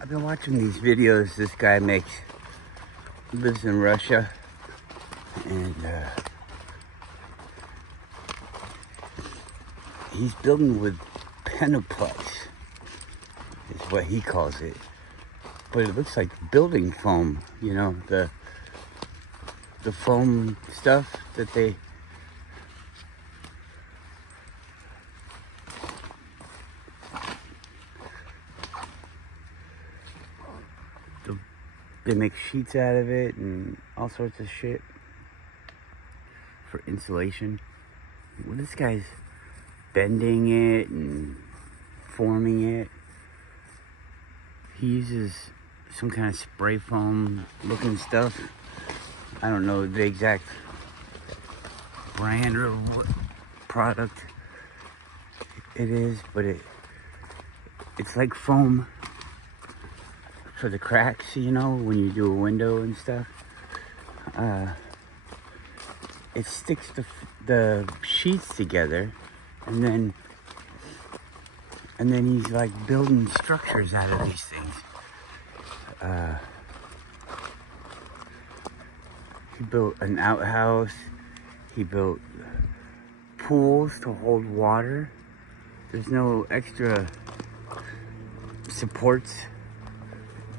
I've been watching these videos this guy makes. He lives in Russia, and he's building with Penoplex, is what he calls it. But it looks like building foam, you know, the foam stuff that they make sheets out of it and all sorts of shit for insulation. Well, this guy's bending it and forming it. He uses some kind of spray foam looking stuff. I don't know the exact brand or what product it is, but it's like foam for the cracks, you know, when you do a window and stuff. It sticks the sheets together, and then he's like building structures out of these things. He built an outhouse. He built pools to hold water. There's no extra supports.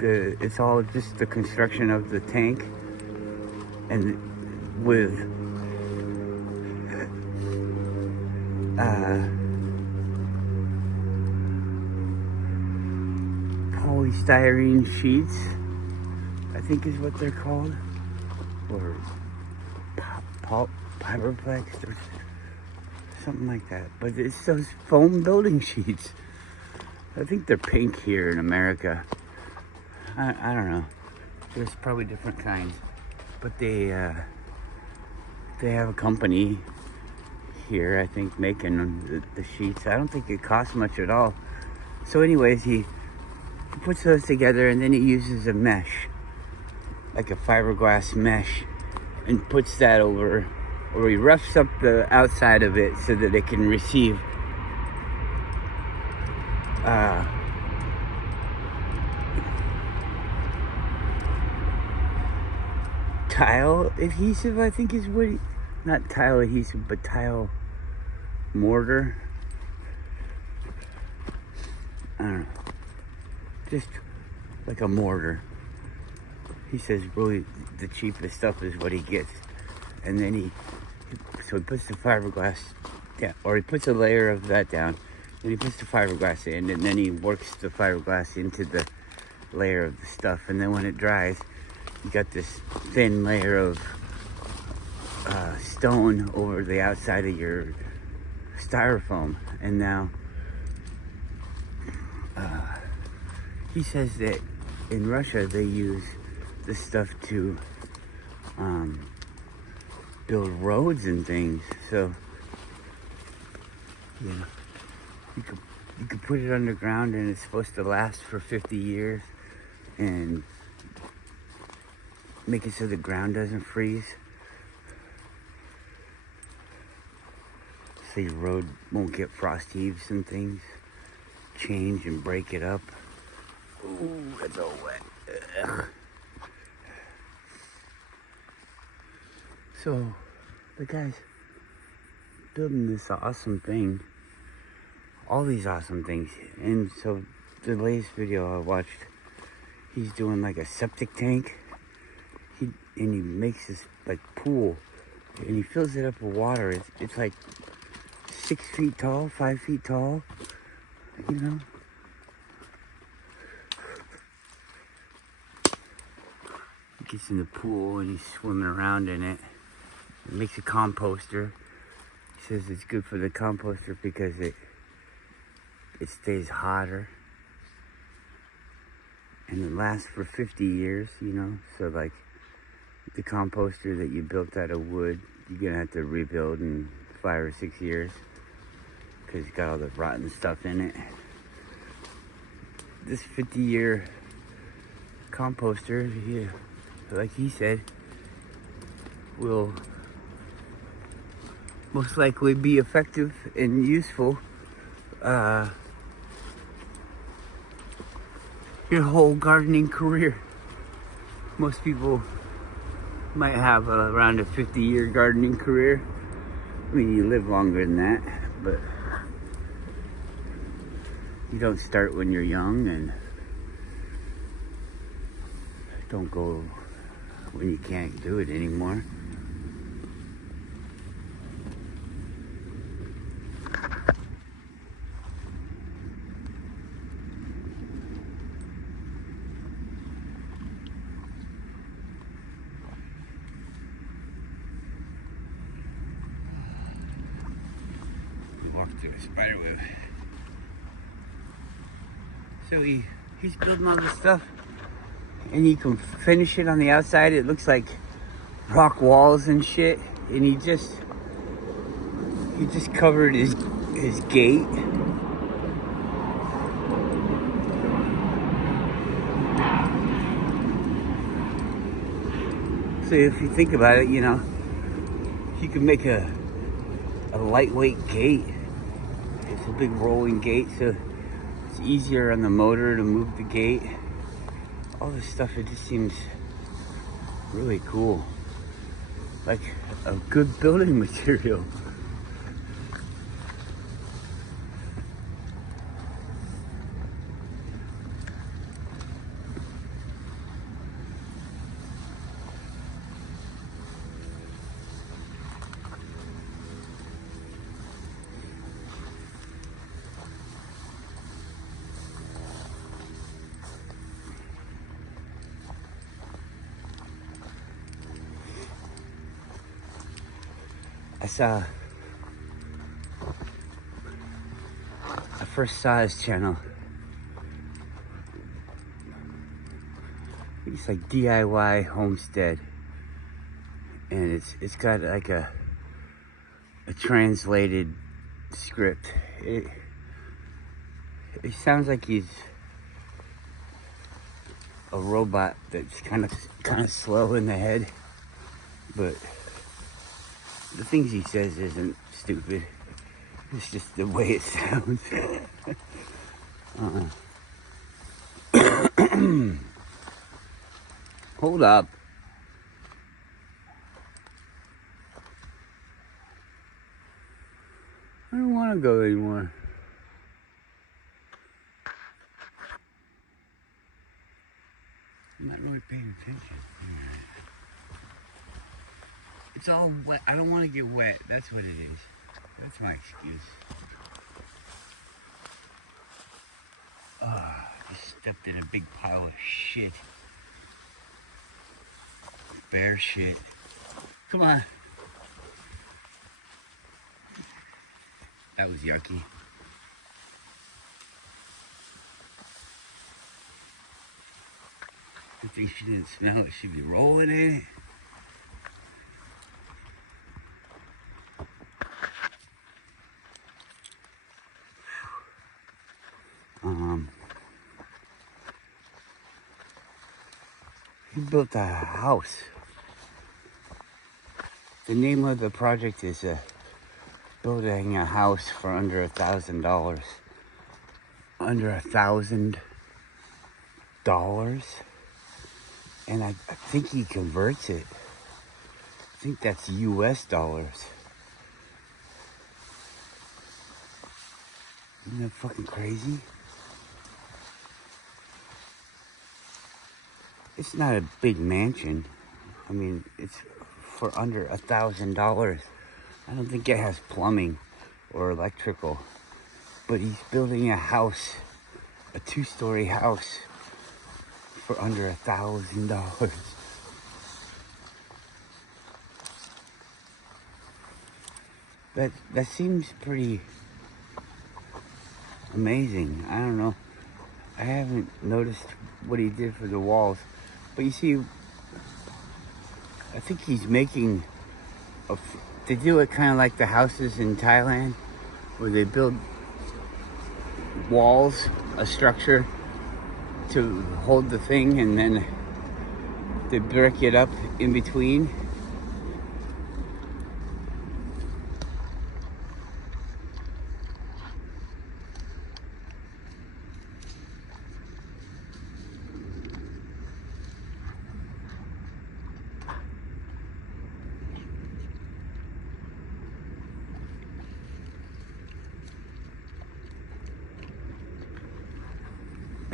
It's all just the construction of the tank, and with polystyrene sheets, I think is what they're called, or Pyroplex or something like that. But it's those foam building sheets. I think they're pink here in America. I don't know. There's probably different kinds, but they have a company here, I think, making the sheets. I don't think it costs much at all. So anyways, he puts those together, and then he uses a mesh, like a fiberglass mesh, and puts that over, or he roughs up the outside of it so that it can receive tile adhesive, I think is what not tile adhesive, but tile mortar. I don't know. Just like a mortar. He says really the cheapest stuff is what he gets. And then he puts the fiberglass down, or he puts a layer of that down, then he puts the fiberglass in, and then he works the fiberglass into the layer of the stuff, and then when it dries, you got this thin layer of stone over the outside of your styrofoam. And now he says that in Russia they use this stuff to build roads and things. So you know, you could put it underground, and it's supposed to last for 50 years and make it so the ground doesn't freeze, so your road won't get frost heaves and things, change and break it up. Ooh, it's all wet. Ugh. So the guy's building this awesome thing, all these awesome things. And so the latest video I watched, he's doing like a septic tank. And he makes this like pool, and he fills it up with water. It's like 6 feet tall, 5 feet tall, you know. He gets in the pool and he's swimming around in it. He makes a composter. He says it's good for the composter because it stays hotter, and it lasts for 50 years, you know. So like, the composter that you built out of wood, you're gonna have to rebuild in 5 or 6 years because it's got all the rotten stuff in it. This 50-year composter, yeah, like he said, will most likely be effective and useful your whole gardening career. Most people might have around a 50-year gardening career. I mean, you live longer than that, but you don't start when you're young, and don't go when you can't do it anymore. Walk through a spider web. So he's building all this stuff, and you can finish it on the outside. It looks like rock walls and shit, and he just covered his gate. So if you think about it, you know, you can make a lightweight gate. It's a big rolling gate, so it's easier on the motor to move the gate. All this stuff, it just seems really cool. Like a good building material. I first saw his channel. It's like DIY homestead, and it's got like a translated script. It sounds like he's a robot that's kind of slow in the head, but the things he says isn't stupid. It's just the way it sounds. Hold up. I don't want to go anymore. I'm not really paying attention. It's all wet. I don't want to get wet. That's what it is. That's my excuse. I just stepped in a big pile of shit. Bear shit. Come on. That was yucky. Good thing she didn't smell it. She'd be rolling in it. He built a house. The name of the project is building a house for under $1,000. Under $1,000. And I think he converts it. I think that's US dollars. Isn't that fucking crazy? It's not a big mansion. I mean, it's for under $1,000. I don't think it has plumbing or electrical. But he's building a house, a 2-story house, for under $1,000. That seems pretty amazing. I don't know. I haven't noticed what he did for the walls. But you see, I think he's making they do it kind of like the houses in Thailand, where they build walls, a structure to hold the thing, and then they brick it up in between.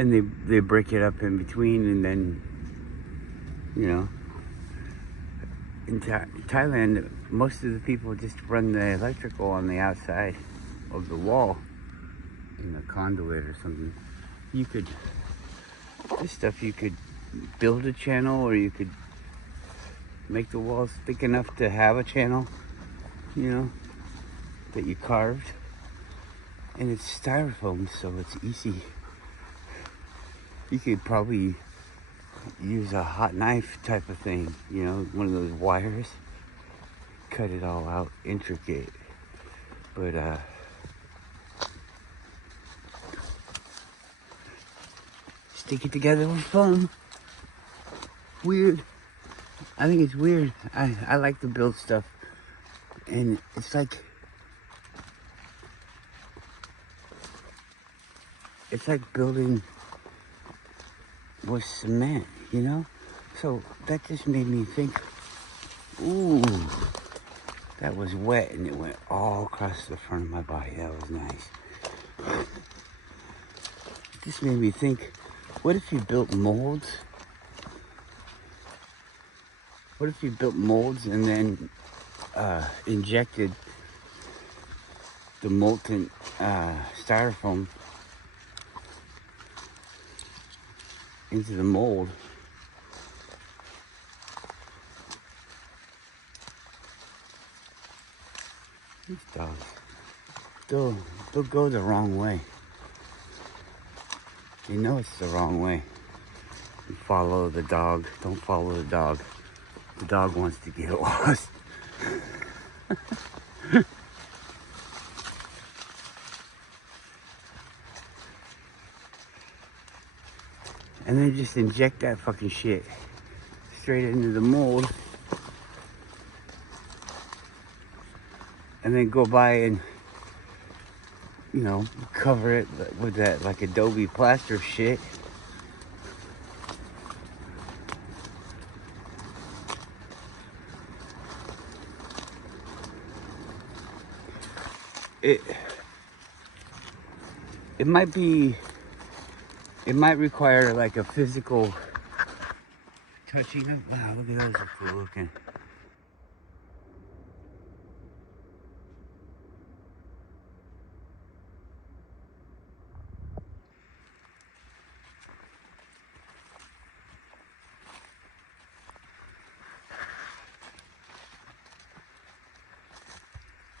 and they break it up in between, and then, you know, in Thailand, most of the people just run the electrical on the outside of the wall in a conduit or something. This stuff you could build a channel, or you could make the walls thick enough to have a channel, you know, that you carved. And it's styrofoam, so it's easy. You could probably use a hot knife type of thing, you know, one of those wires, cut it all out intricate. But stick it together with foam. Weird. I think it's weird. I like to build stuff, and it's like building with cement, you know? So that just made me think, ooh, that was wet and it went all across the front of my body. That was nice. It just made me think, what if you built molds? What if you built molds and then injected the molten styrofoam into the mold? These dogs, they'll go the wrong way. They know it's the wrong way. You follow the dog. Don't follow the dog. The dog wants to get lost. And then just inject that fucking shit straight into the mold. And then go by and, you know, cover it with that like Adobe plaster shit. It might require like a physical touching up. Wow, look at those, are cool looking.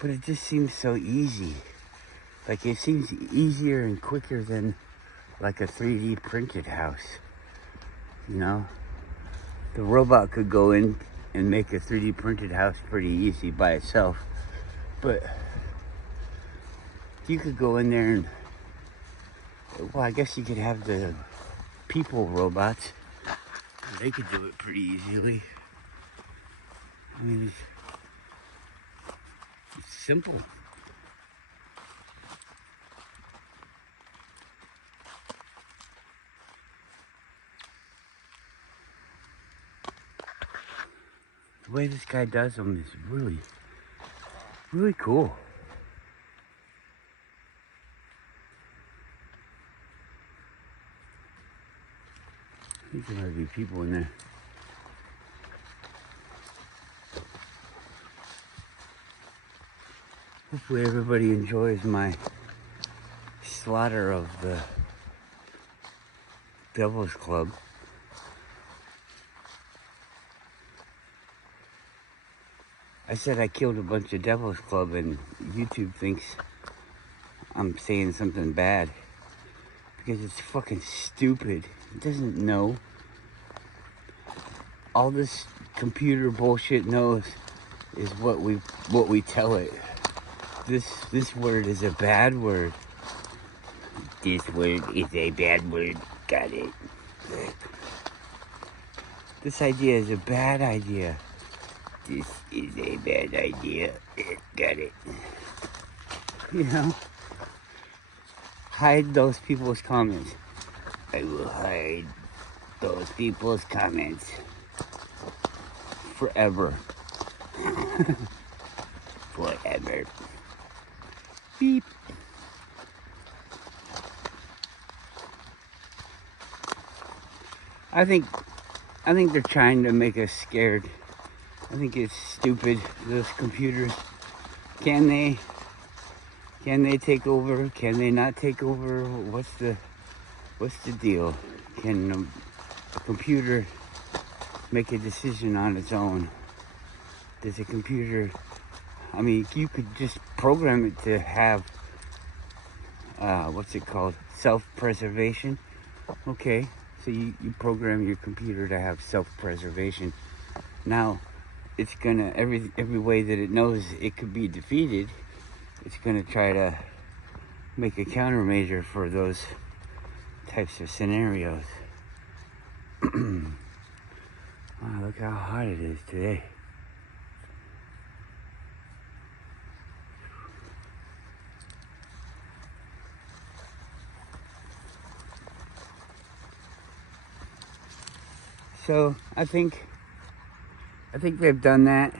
But it just seems so easy. Like it seems easier and quicker than like a 3D printed house. You know? The robot could go in and make a 3D printed house pretty easy by itself. But you could go in there and, well, I guess you could have the people robots. They could do it pretty easily. I mean, it's simple. The way this guy does them is really, really cool. I think there might be people in there. Hopefully everybody enjoys my slaughter of the Devil's Club. I said I killed a bunch of Devil's Club, and YouTube thinks I'm saying something bad because it's fucking stupid. It doesn't know. All this computer bullshit knows is what we tell it. This word is a bad word. This word is a bad word. Got it. This idea is a bad idea. This is a bad idea. Got it. You know? Hide those people's comments. I will hide those people's comments forever. Forever. Beep. I think they're trying to make us scared. I think it's stupid. Those computers, can they take over? Can they not take over? What's the deal? Can a computer make a decision on its own? Does a computer, I mean, you could just program it to have, what's it called? Self-preservation. Okay, so you program your computer to have self-preservation. Now, it's gonna, every way that it knows it could be defeated, it's gonna try to make a countermeasure for those types of scenarios. Wow, look how hot it is today. So I think they've done that.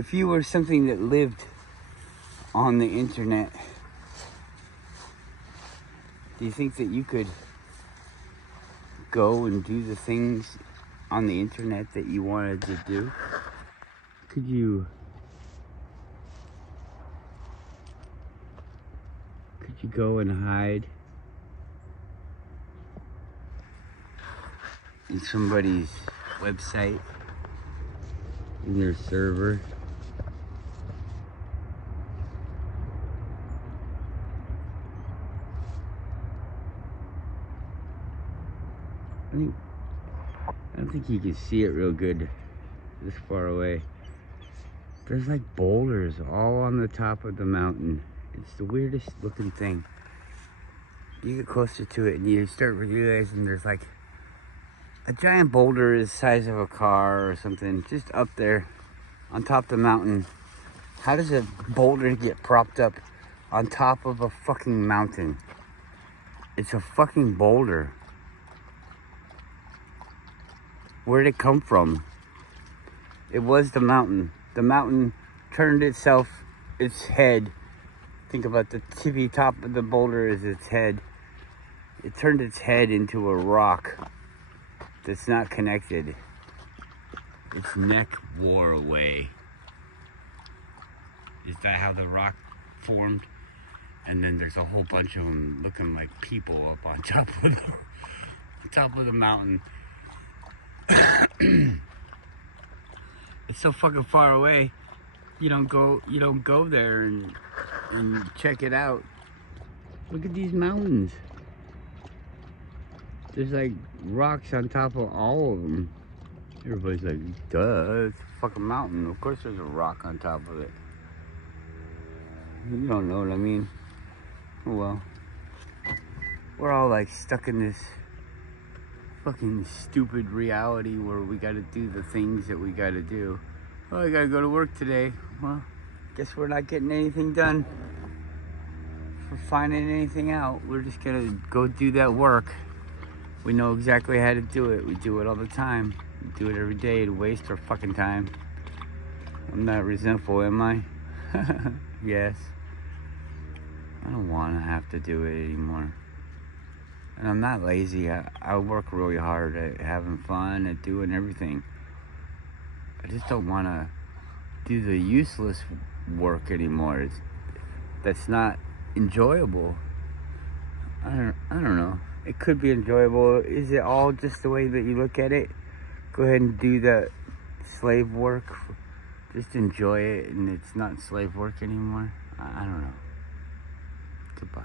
If you were something that lived on the internet, do you think that you could go and do the things on the internet that you wanted to do? Could you go and hide in somebody's website, in their server? I don't think you can see it real good this far away. There's like boulders all on the top of the mountain. It's the weirdest looking thing. You get closer to it and you start realizing there's like a giant boulder the size of a car or something just up there on top of the mountain. How does a boulder get propped up on top of a fucking mountain? It's a fucking boulder. Where'd it come from? It was the mountain. The mountain turned its head. Think about the tippy top of the boulder as its head. It turned its head into a rock that's not connected. Its neck wore away. Is that how the rock formed? And then there's a whole bunch of them looking like people up on top of the mountain. It's so fucking far away. You don't go there and check it out. Look at these mountains. There's like rocks on top of all of them. Everybody's like, duh, it's a fucking mountain. Of course there's a rock on top of it. You don't know what I mean. Oh well. We're all like stuck in this fucking stupid reality where we gotta do the things that we gotta do. Oh, I gotta go to work today. Well, guess we're not getting anything done for finding anything out. We're just gonna go do that work. We know exactly how to do it. We do it all the time. We do it every day to waste our fucking time. I'm not resentful, am I? Yes. I don't wanna have to do it anymore. And I'm not lazy. I work really hard at having fun, at doing everything. I just don't want to do the useless work anymore. That's not enjoyable. I don't know. It could be enjoyable. Is it all just the way that you look at it? Go ahead and do that slave work. Just enjoy it, and it's not slave work anymore. I don't know. Goodbye.